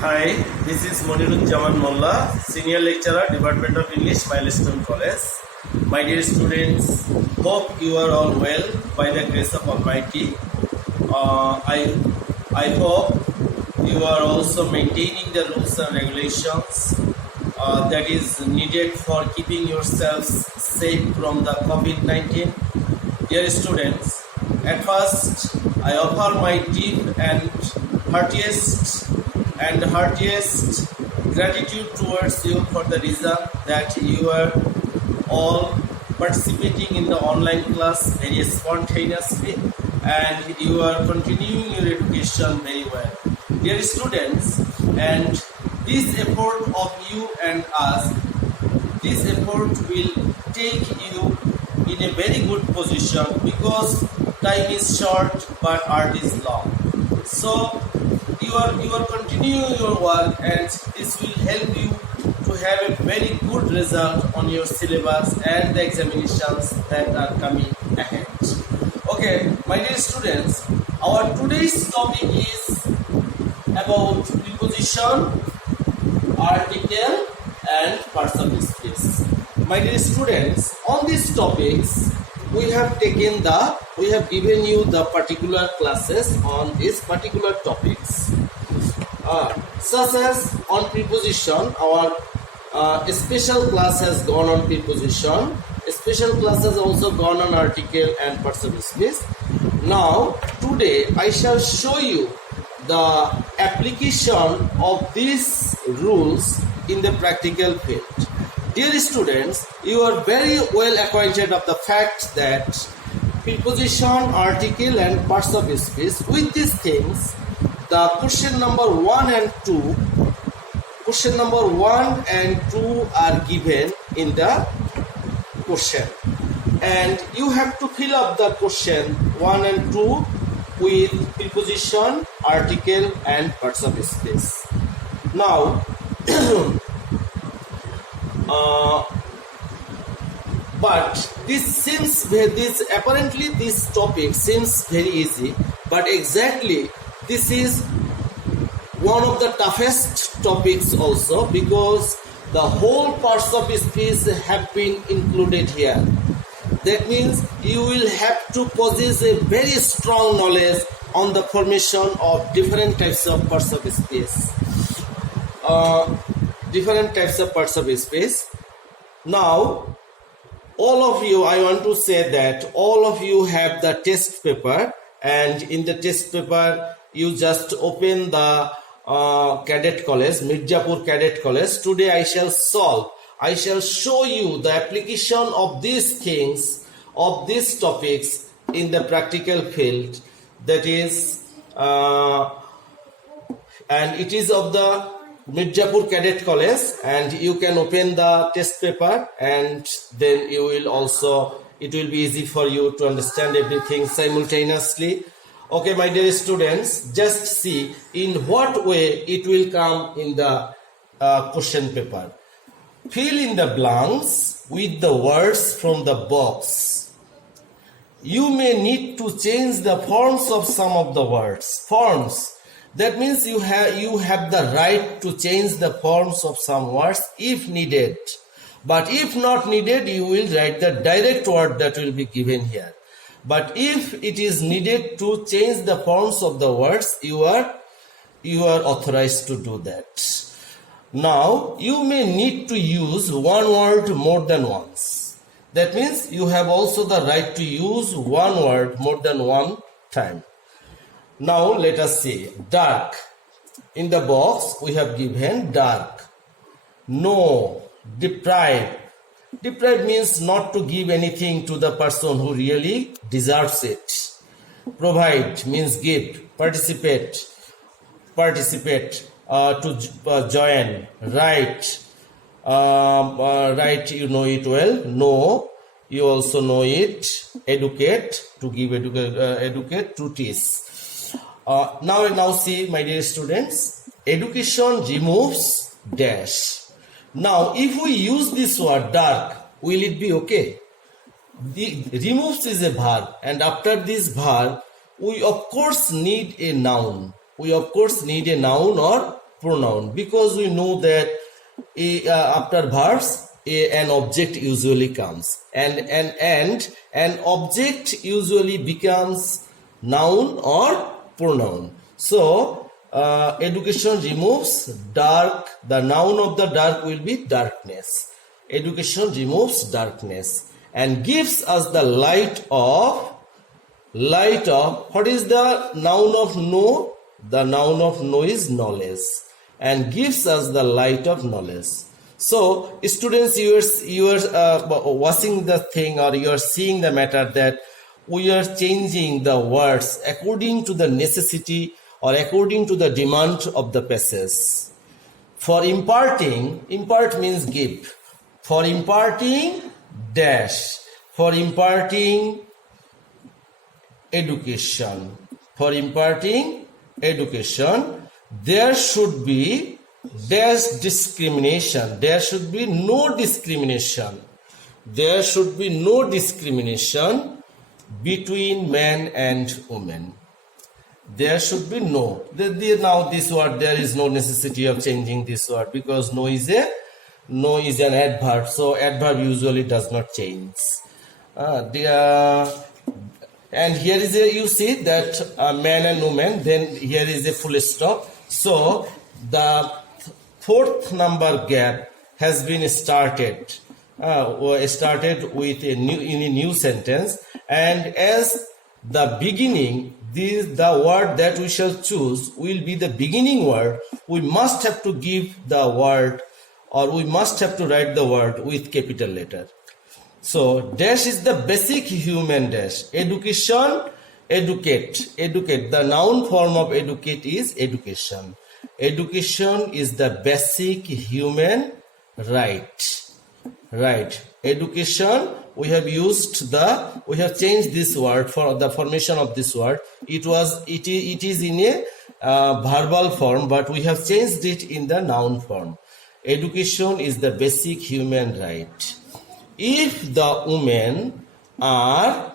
Hi, this is Moniruzzaman Molla, Senior Lecturer, Department of English, Milestone College. My dear students, hope you are all well by the grace of Almighty. I hope you are also maintaining the rules and regulations that is needed for keeping yourselves safe from the COVID-19. Dear students, at first I offer my deep and heartiest gratitude towards you for the reason that you are all participating in the online class very spontaneously and you are continuing your education very well. Dear students, and this effort of you and us, this effort will take you in a very good position because time is short but art is long. So you are continuing your work and this will help you to have a very good result on your syllabus and the examinations that are coming ahead. Okay, my dear students, our today's topic is about preposition, article and parts of speech. My dear students, on these topics we have given you the particular classes on these particular topics. Such as on preposition, our special class has gone on preposition. A special class has also gone on article and parts of speech. Now, today I shall show you the application of these rules in the practical field. Dear students, you are very well acquainted of the fact that preposition, article and parts of speech, with these things, the question number 1 and 2 are given in the question. And you have to fill up the question 1 and 2 with preposition, article and parts of speech. Now, but this topic seems very easy, but exactly this is one of the toughest topics also, because the whole parts of speech have been included here. That means you will have to possess a very strong knowledge on the formation of different types of parts of speech. Now, all of you, I want to say that all of you have the test paper, and in the test paper you just open the cadet college, Mirzapur Cadet College. Today I shall show you the application of these things, of these topics in the practical field, that is and it is of the Mirzapur Cadet College, and you can open the test paper and then you will also, it will be easy for you to understand everything simultaneously. Okay, my dear students, just see in what way it will come in the question paper. Fill in the blanks with the words from the box. You may need to change the forms of some of the words. Forms. That means you have the right to change the forms of some words if needed. But if not needed, you will write the direct word that will be given here. But if it is needed to change the forms of the words, you are authorized to do that. Now, you may need to use one word more than once. That means you have also the right to use one word more than one time. Now let us see. Dark. In the box we have given dark. No. Deprive. Deprive means not to give anything to the person who really deserves it. Provide means give. Participate. To join. Write. Write, you know it well. Know, you also know it. Educate, to give educate, to teach. Now see, my dear students, education removes dash. Now, if we use this word dark, will it be okay? The removes is a verb, and after this verb, we of course need a noun. We of course need a noun or pronoun, because we know that after verbs an object usually comes, and an object usually becomes noun or pronoun. So education removes dark. The noun of the dark will be darkness. Education removes darkness and gives us the light of. What is the noun of know? The noun of know is knowledge, and gives us the light of knowledge. So students, you are watching the thing, or you are seeing the matter that we are changing the words according to the necessity or according to the demand of the passage. For imparting, impart means give. For imparting dash. For imparting education. For imparting education, there should be dash discrimination. There should be no discrimination. There should be no discrimination between man and woman. There should be no. Now this word, there is no necessity of changing this word, because no is an adverb. So adverb usually does not change. And here is you see that man and woman, then here is a full stop. So the fourth number gap has been started with in a new sentence, and as the beginning, the word that we shall choose will be the beginning word. We must have to give the word, or we must have to write the word with capital letter. So dash is the basic human dash. Education, educate. The noun form of educate is education. Education is the basic human right. Education, we have changed this word for the formation of this word. It is in a verbal form, but we have changed it in the noun form. Education is the basic human right. If the women are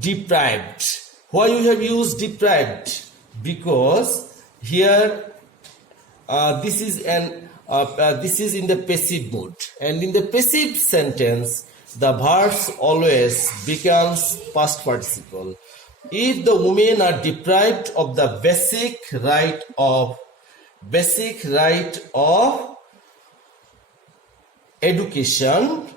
deprived, why you have used deprived? Because here this is in the passive mood, and in the passive sentence the verbs always becomes past participle. If the women are deprived of the basic right of education,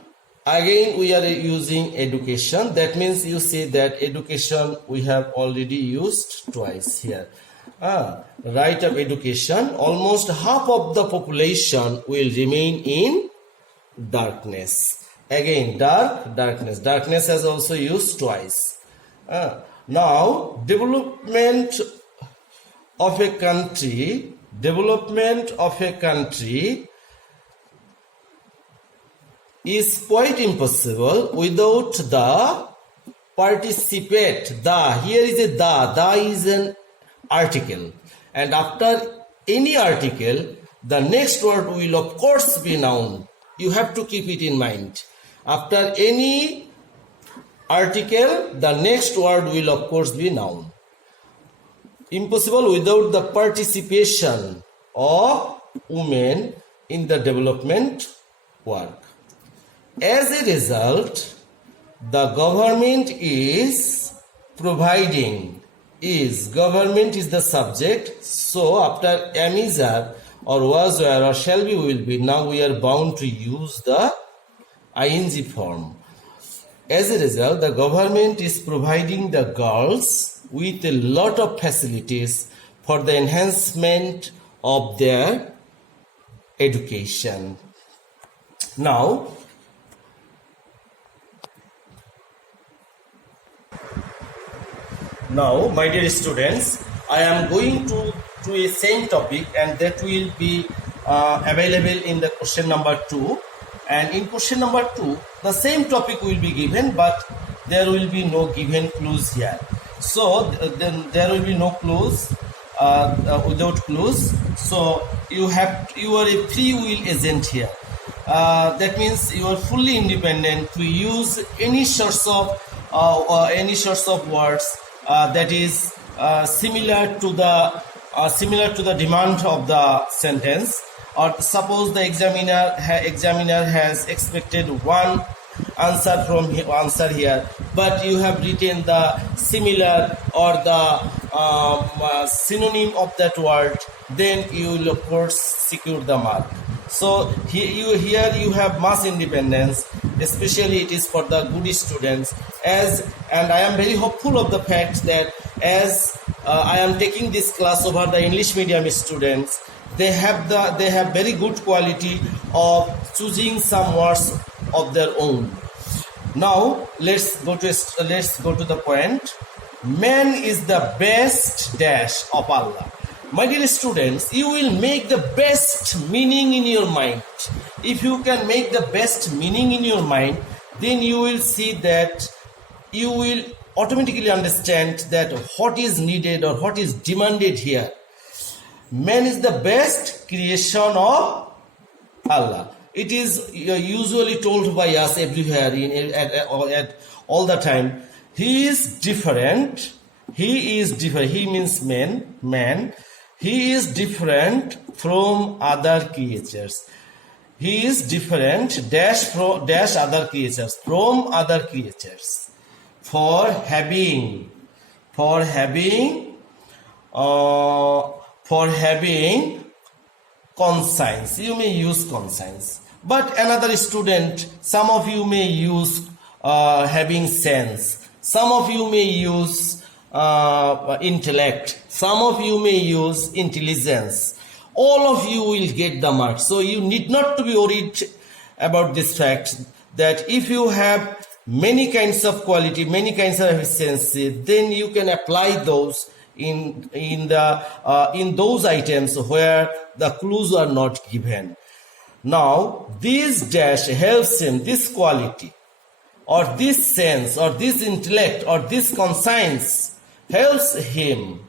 again we are using education. That means you see that education we have already used twice here. Right of education, almost half of the population will remain in darkness. Again darkness has also used twice. Now development of a country is quite impossible without the participate. Here is a the is an article, and after any article the next word will of course be noun. You have to keep it in mind. After any article the next word will of course be noun. Impossible without the participation of women in the development work. As a result, the government is providing. Government is the subject, so after am is are or was were or shall be will be, now we are bound to use the ing form. As a result, the government is providing the girls with a lot of facilities for the enhancement of their education. Now my dear students, I am going to a same topic, and that will be available in the question number 2. And in question number 2 the same topic will be given, but there will be no given clues here. So then there will be no clues, without clues. So you are a free will agent here. That means you are fully independent to use any sorts of words that is similar to the similar to the demand of the sentence, or suppose the examiner has expected one answer here, but you have written the similar or the synonym of that word, then you will of course secure the mark. So here you have much independence, especially it is for the good students, and I am very hopeful of the fact that as I am taking this class over the English medium students, they have very good quality of choosing some words of their own. Now let's go to the point. Man is the best dash of Allah. My dear students, you will make the best meaning in your mind. If you can make the best meaning in your mind, then you will see that you will automatically understand that what is needed or what is demanded here. Man is the best creation of Allah. It is usually told by us everywhere at all the time. He is different. He is different. He means man. He is different from other creatures. He is different dash other creatures from other creatures. For having conscience. You may use conscience. But another student, some of you may use having sense. Some of you may use intellect. Some of you may use intelligence. All of you will get the mark. So you need not to be worried about this fact that if you have many kinds of quality, many kinds of efficiency, then you can apply those in those items where the clues are not given. Now this dash helps him, this quality or this sense or this intellect or this conscience helps him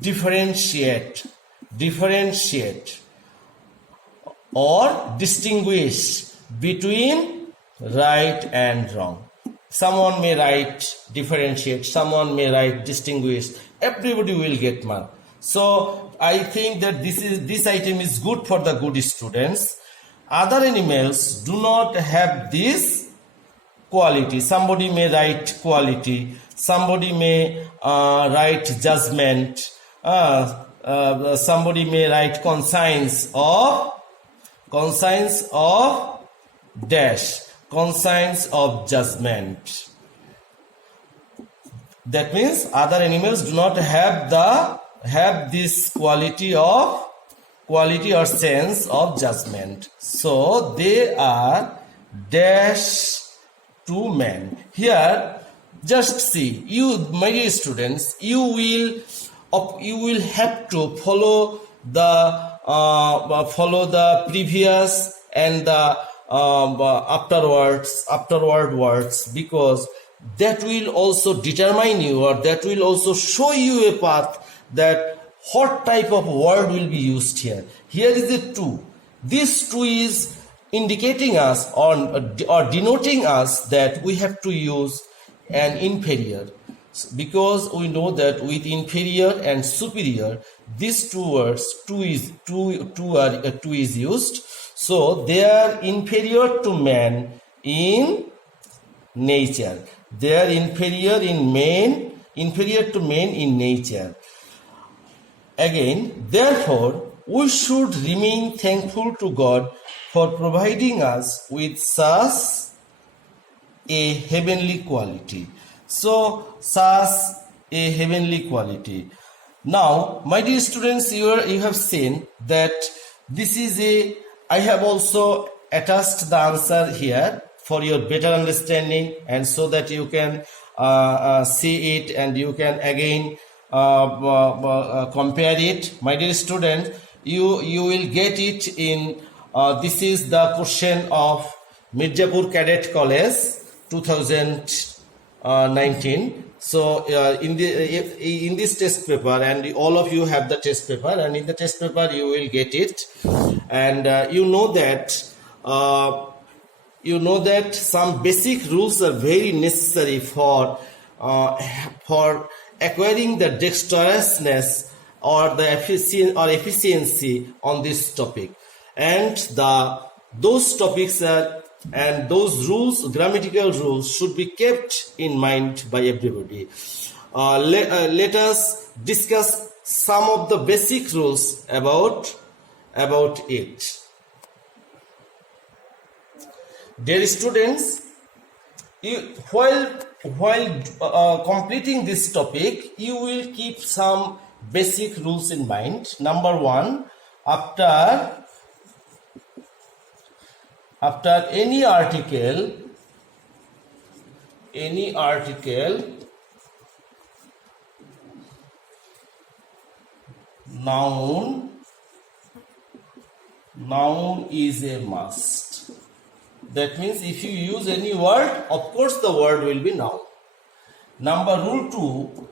differentiate or distinguish between right and wrong. Someone may write differentiate, someone may write distinguish. Everybody will get mark. So I think that this item is good for the good students. Other animals do not have this quality. Somebody may write quality. Somebody may write judgment. Somebody may write conscience of dash. Conscience of judgment. That means other animals do not have this quality or sense of judgment. So they are dash to man. Here, just see, you, my dear students, you will have to follow the previous and the afterward words, because that will also determine you, or that will also show you a path that what type of word will be used here. Here is a to. This to is indicating us or denoting us that we have to use an inferior, because we know that with inferior and superior, these two words to is used. So they are inferior to man in nature. They are inferior to man in nature. Again, therefore, we should remain thankful to God for providing us with such a heavenly quality. So, such a heavenly quality. Now, my dear students, you have seen that this is I have also attached the answer here for your better understanding, and so that you can see it and you can again compare it. My dear student, you will get it in this is the question of Mirzapur Cadet College 2019. So in this test paper, and all of you have the test paper, and in the test paper you will get it, and you know that some basic rules are very necessary for acquiring the dexterousness or the efficiency on this topic. And those topics and those rules, grammatical rules, should be kept in mind by everybody. Let us discuss some of the basic rules about it. Dear students, while completing this topic, you will keep some basic rules in mind. Number one, after any article, noun is a must. That means if you use any word, of course the word will be noun. Rule 2,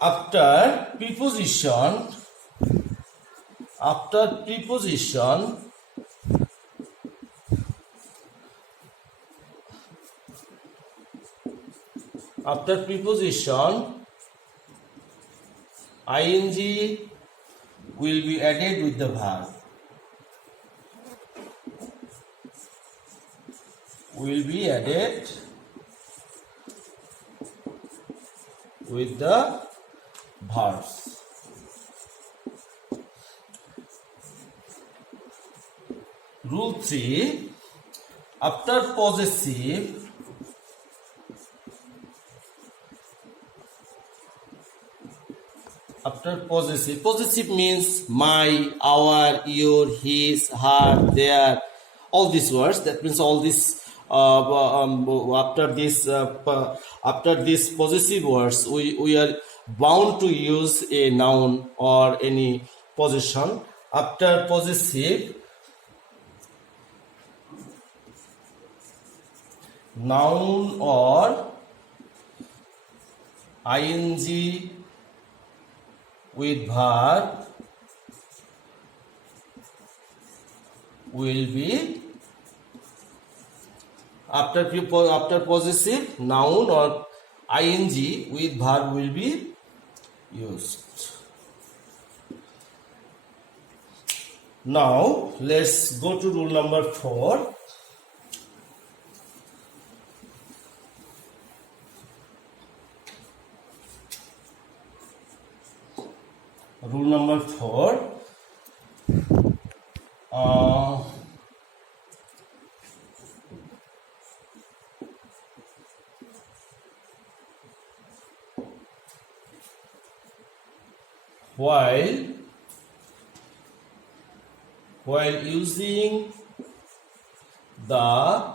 after preposition, ing will be added with the verb. Will be added with the verbs. Rule 3, after possessive, possessive means my, our, your, his, her, their, all these words. That means all this after these possessive words, we are bound to use a noun or any possession. After possessive, noun or ing with verb will be, after possessive, noun or ing with verb will be used. Now let's go to rule number 4. Rule number 4. While using the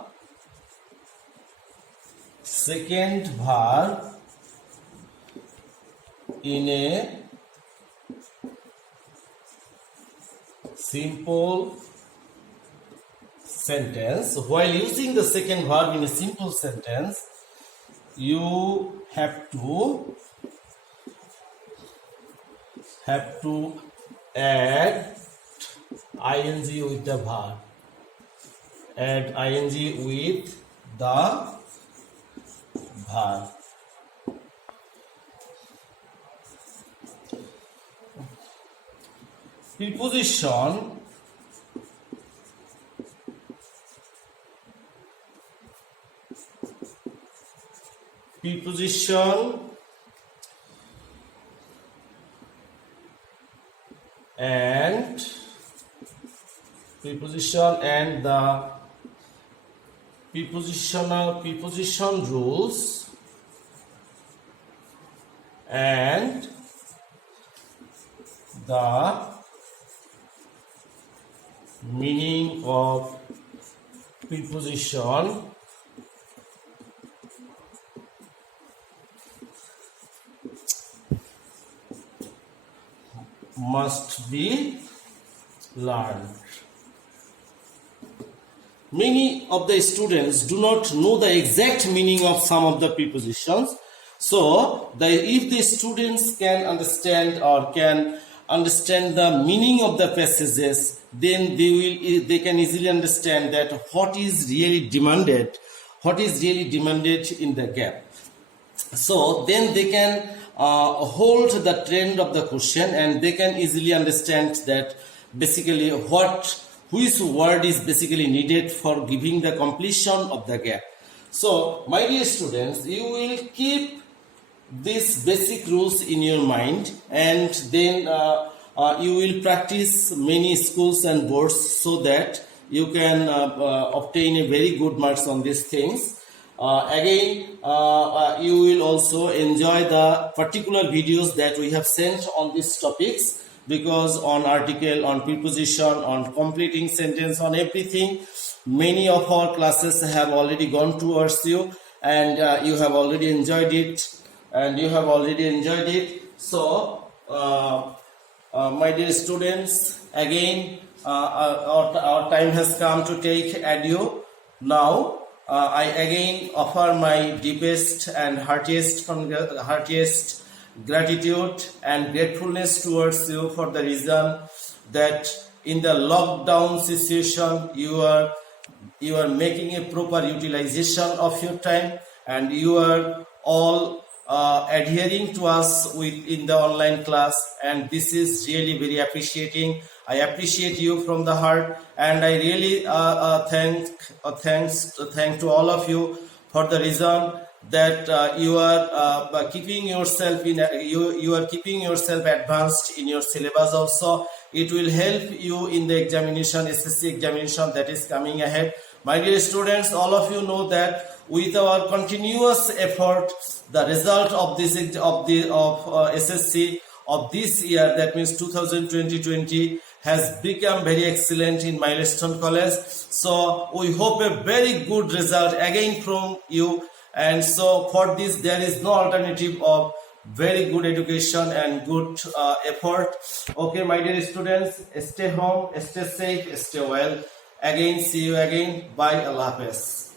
second verb in a simple sentence, you have to add ing with the verb. Add ing with the verb. Preposition and the preposition rules and the meaning of preposition must be learned. Many of the students do not know the exact meaning of some of the prepositions. So, if the students can understand the meaning of the passages, then they can easily understand that what is really demanded in the gap. So then they can hold the trend of the question, and they can easily understand that basically which word is basically needed for giving the completion of the gap. So my dear students, you will keep these basic rules in your mind, and then you will practice many schools and boards so that you can obtain a very good marks on these things. You will also enjoy the particular videos that we have sent on these topics, because on article, on preposition, on completing sentence, on everything, many of our classes have already gone towards you, and you have already enjoyed it, So my dear students, again our time has come to take adieu. Now I again offer my deepest and heartiest gratitude and gratefulness towards you, for the reason that in the lockdown situation you are making a proper utilization of your time, and you are all adhering to us in the online class, and this is really very appreciating. I appreciate you from the heart, and I really thank to all of you, for the reason that you are keeping yourself advanced in your syllabus. Also, it will help you in the examination, SSC examination that is coming ahead. My dear students, all of you know that with our continuous effort, the result of this SSC of this year, that means 2020, has become very excellent in Milestone College. So we hope a very good result again from you, and so for this there is no alternative of very good education and good effort. Okay, my dear students, stay home, stay safe, stay well. Again, see you again. Bye. Allah Hafiz.